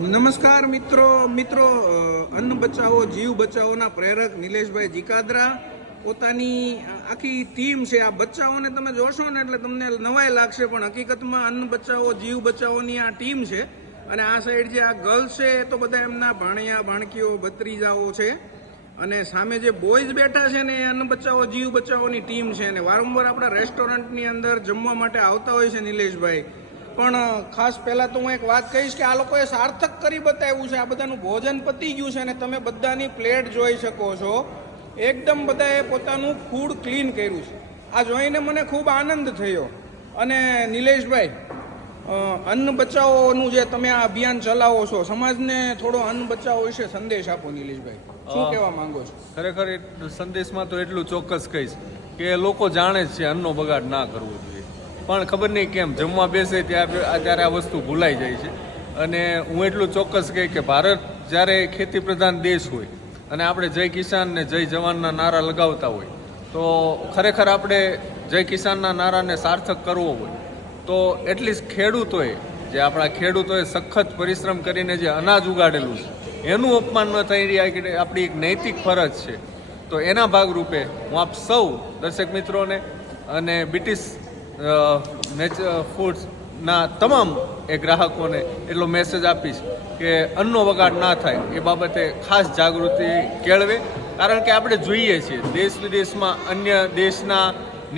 નમસ્કાર મિત્રો અન્ન બચાવો જીવ બચાવોના પ્રેરક નિલેશભાઈ જીકાદરા પોતાની આખી ટીમ છે. આ બચાવોને તમે જોશો ને એટલે તમને નવાઈ લાગશે, પણ હકીકતમાં અન્ન બચાવો જીવ બચાવોની આ ટીમ છે. અને આ સાઈડ જે આ ગર્લ્સ છે એ તો બધા એમના ભાણિયા ભાણકીઓ ભત્રીજાઓ છે, અને સામે જે બોયઝ બેઠા છે ને એ અન્ન બચાવો જીવ બચાવોની ટીમ છે. અને વારંવાર આપણા રેસ્ટોરન્ટની અંદર જમવા માટે આવતા હોય છે નિલેશભાઈ. પણ ખાસ પહેલાં તો હું એક વાત કહીશ કે આ લોકોએ સાર્થક કરી બતાવ્યું છે. આ બધાનું ભોજન પતી ગયું છે અને તમે બધાની પ્લેટ જોઈ શકો છો. એકદમ બધાએ પોતાનું ફૂડ ક્લીન કર્યું છે. આ જોઈને મને ખૂબ આનંદ થયો. અને નિલેશભાઈ, અન્ન બચાવોનું જે તમે આ અભિયાન ચલાવો છો, સમાજને થોડો અન્ન બચાવો વિશે સંદેશ આપો નિલેશભાઈ. શું કહેવા માંગો છો? ખરેખર સંદેશમાં તો એટલું ચોક્કસ કહીશ કે લોકો જાણે જ છે અન્નનો બગાડ ના કરવો જોઈએ, પણ ખબર નહીં કેમ જમવા બેસે ત્યારે આ વસ્તુ ભૂલાઈ જાય છે. અને હું એટલું ચોક્કસ કહી કે ભારત જ્યારે ખેતી પ્રધાન દેશ હોય અને આપણે જય કિસાન ને જય જવાનના નારા લગાવતા હોય, તો ખરેખર આપણે જય કિસાનના નારાને સાર્થક કરવો હોય તો એટલીસ્ટ ખેડૂતોએ, જે આપણા ખેડૂતોએ સખત પરિશ્રમ કરીને જે અનાજ ઉગાડેલું છે એનું અપમાન ન થઈ રહ્યા, આપણી એક નૈતિક ફરજ છે. તો એના ભાગરૂપે હું આપ સૌ દર્શક મિત્રોને અને બ્રિટિશ ફૂડ્સના તમામ એ ગ્રાહકોને એટલો મેસેજ આપીશ કે અન્નનો બગાડ ના થાય એ બાબતે ખાસ જાગૃતિ કેળવે. કારણ કે આપણે જોઈએ છીએ દેશ વિદેશમાં અન્ય દેશના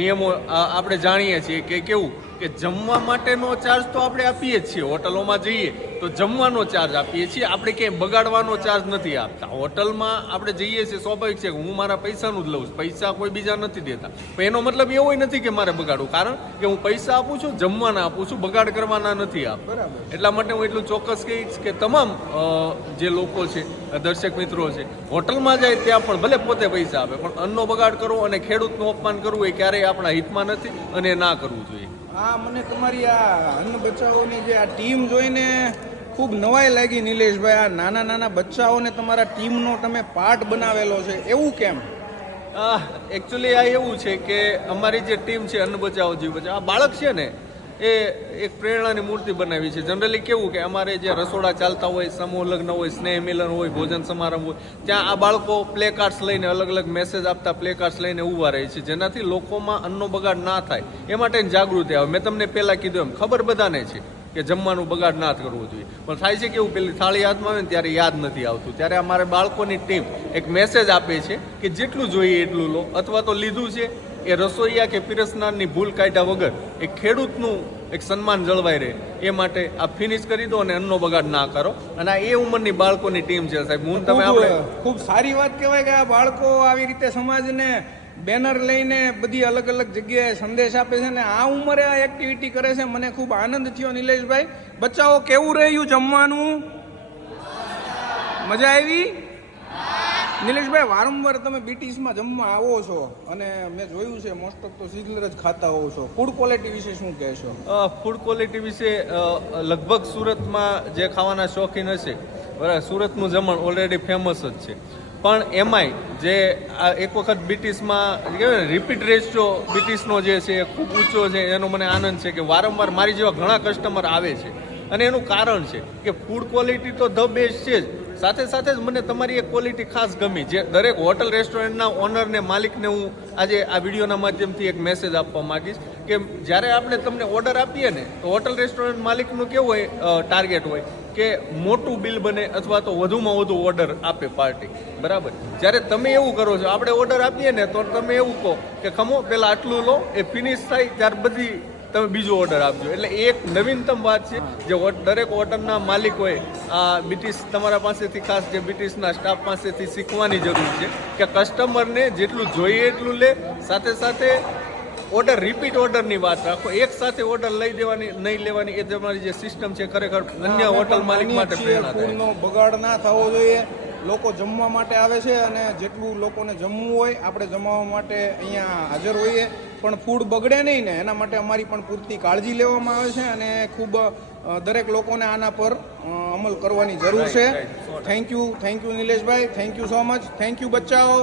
નિયમો આપણે જાણીએ છીએ કે કેવું કે જમવા માટેનો ચાર્જ તો આપણે આપીએ જ છીએ. હોટલોમાં જઈએ તો જમવાનો ચાર્જ આપીએ છીએ, આપણે ક્યાંય બગાડવાનો ચાર્જ નથી આપતા. હોટલમાં આપણે જઈએ છીએ, સ્વાભાવિક છે કે હું મારા પૈસાનું જ લઉં છું, પૈસા કોઈ બીજા નથી દેતા. પણ એનો મતલબ એવો નથી કે મારે બગાડવું, કારણ કે હું પૈસા આપું છું, જમવાના આપું છું, બગાડ કરવાના નથી આપતા. એટલા માટે હું એટલું ચોક્કસ કહીશ કે તમામ જે લોકો છે, દર્શક મિત્રો છે, હોટલમાં જાય ત્યાં પણ ભલે પોતે પૈસા આપે, પણ અન્નનો બગાડ કરવો અને ખેડૂતનું અપમાન કરવું એ ક્યારેય આપણા હિતમાં નથી અને ના કરવું જોઈએ. હા, મને તમારી આ અન્ન બચાવોની જે આ ટીમ જોઈને ખૂબ નવાઈ લાગી નિલેશભાઈ. આ નાના નાના બચ્ચાઓને તમારા ટીમનો તમે પાર્ટ બનાવેલો છે, એવું કેમ? એકચ્યુઅલી આ એવું છે કે અમારી જે ટીમ છે અન્ન બચાવો જીવ બચાવો, આ બાળક છે ને એ એક પ્રેરણાની મૂર્તિ બનાવી છે. જનરલી કેવું કે અમારે જે રસોડા ચાલતા હોય, સમૂહ લગ્ન હોય, સ્નેહ મિલન હોય, ભોજન સમારંભ હોય, ત્યાં આ બાળકો પ્લે કાર્ડ્સ લઈને અલગ અલગ મેસેજ આપતા પ્લે કાર્ડ્સ લઈને ઊભા રહે છે, જેનાથી લોકોમાં અન્નનો બગાડ ના થાય એ માટેની જાગૃતિ આવે. મેં તમને પહેલાં કીધું એમ ખબર બધાને છે કે જમવાનું બગાડ ના કરવું જોઈએ, પણ થાય છે કેવું પેલી થાળી હાથમાં આવે ને ત્યારે યાદ નથી આવતું. ત્યારે અમારે બાળકોની ટીમ એક મેસેજ આપે છે કે જેટલું જોઈએ એટલું લો, અથવા તો લીધું છે એ રસોઈયા કે પીરસનારની ભૂલ કાઢ્યા વગર એ ખેડૂતનું એક સન્માન જળવાઈ રહે એ માટે આ ફિનિશ કરી દો અને અન્નનો બગાડ ના કરો. અને આ એ ઉંમરની બાળકોની ટીમ છે સાહેબ. હું તમે આપણે ખૂબ સારી વાત કહેવાય કે આ બાળકો આવી રીતે સમાજને બેનર લઈને બધી અલગ અલગ જગ્યાએ સંદેશ આપે છે ને આ ઉંમરે આ એક્ટિવિટી કરે છે. મને ખૂબ આનંદ થયો નિલેશભાઈ. બચ્ચાઓ કેવું રહ્યું જમવાનું? મજા આવી? નિલેશભાઈ, વારંવાર તમે બીટીસમાં જમવા આવો છો અને મેં જોયું છે મોસ્ટ ઓફ તો સિઝલર જ ખાતા હોવ છો. ફૂડ ક્વોલિટી વિશે શું કહેશો? ફૂડ ક્વોલિટી વિશે લગભગ સુરતમાં જે ખાવાના શોખીન હશે, બરાબર, સુરતનું જમણ ઓલરેડી ફેમસ જ છે. પણ એમાંય જે એક વખત બીટીસમાં કહેવાય ને રિપીટ રેશિયો બીટીસનો જે છે એ ખૂબ ઊંચો છે, એનો મને આનંદ છે કે વારંવાર મારી જેવા ઘણા કસ્ટમર આવે છે. અને એનું કારણ છે કે ફૂડ ક્વોલિટી તો ધ બેસ્ટ છે જ, સાથે સાથે જ મને તમારી એક ક્વોલિટી ખાસ ગમી, જે દરેક હોટલ રેસ્ટોરન્ટના ઓનરને માલિકને હું આજે આ વિડીયોના માધ્યમથી એક મેસેજ આપવા માગીશ કે જ્યારે આપણે તમને ઓર્ડર આપીએ ને તો હોટલ રેસ્ટોરન્ટ માલિકનું કેવું હોય ટાર્ગેટ હોય કે મોટું બિલ બને અથવા તો વધુમાં વધુ ઓર્ડર આપે પાર્ટી, બરાબર. જ્યારે તમે એવું કરો છો, આપણે ઓર્ડર આપીએ ને તો તમે એવું કહો કે ખમો પહેલાં આટલું લો, એ ફિનિશ થાય ત્યાર બધી તમે બીજો ઓર્ડર આપજો. એટલે એક નવીનતમ વાત છે જે દરેક હોટલના માલિક હોય આ બ્રિટિશ તમારા પાસેથી, ખાસ જે બ્રિટિશના સ્ટાફ પાસેથી શીખવાની જરૂર છે કે કસ્ટમરને જેટલું જોઈએ એટલું લે, સાથે સાથે ઓર્ડર રિપીટ ઓર્ડરની વાત રાખો. એક સાથે ઓર્ડર લઈ દેવાની નહીં લેવાની એ તમારી જે સિસ્ટમ છે ખરેખર અન્ય હોટલ માલિક માટે પ્રેરણા થાય. ફૂડનો બગાડ ના થવો જોઈએ. લોકો જમવા માટે આવે છે અને જેટલું લોકોને જમવું હોય આપણે જમાવવા માટે અહીંયા હાજર હોઈએ, પણ ફૂડ બગડે નહીં ને એના માટે અમારી પણ પૂરતી કાળજી લેવામાં આવે છે અને ખૂબ દરેક લોકોને આના પર અમલ કરવાની જરૂર છે. થેન્ક યુ નિલેશભાઈ, thank you so much. Thank you બચ્ચાઓ.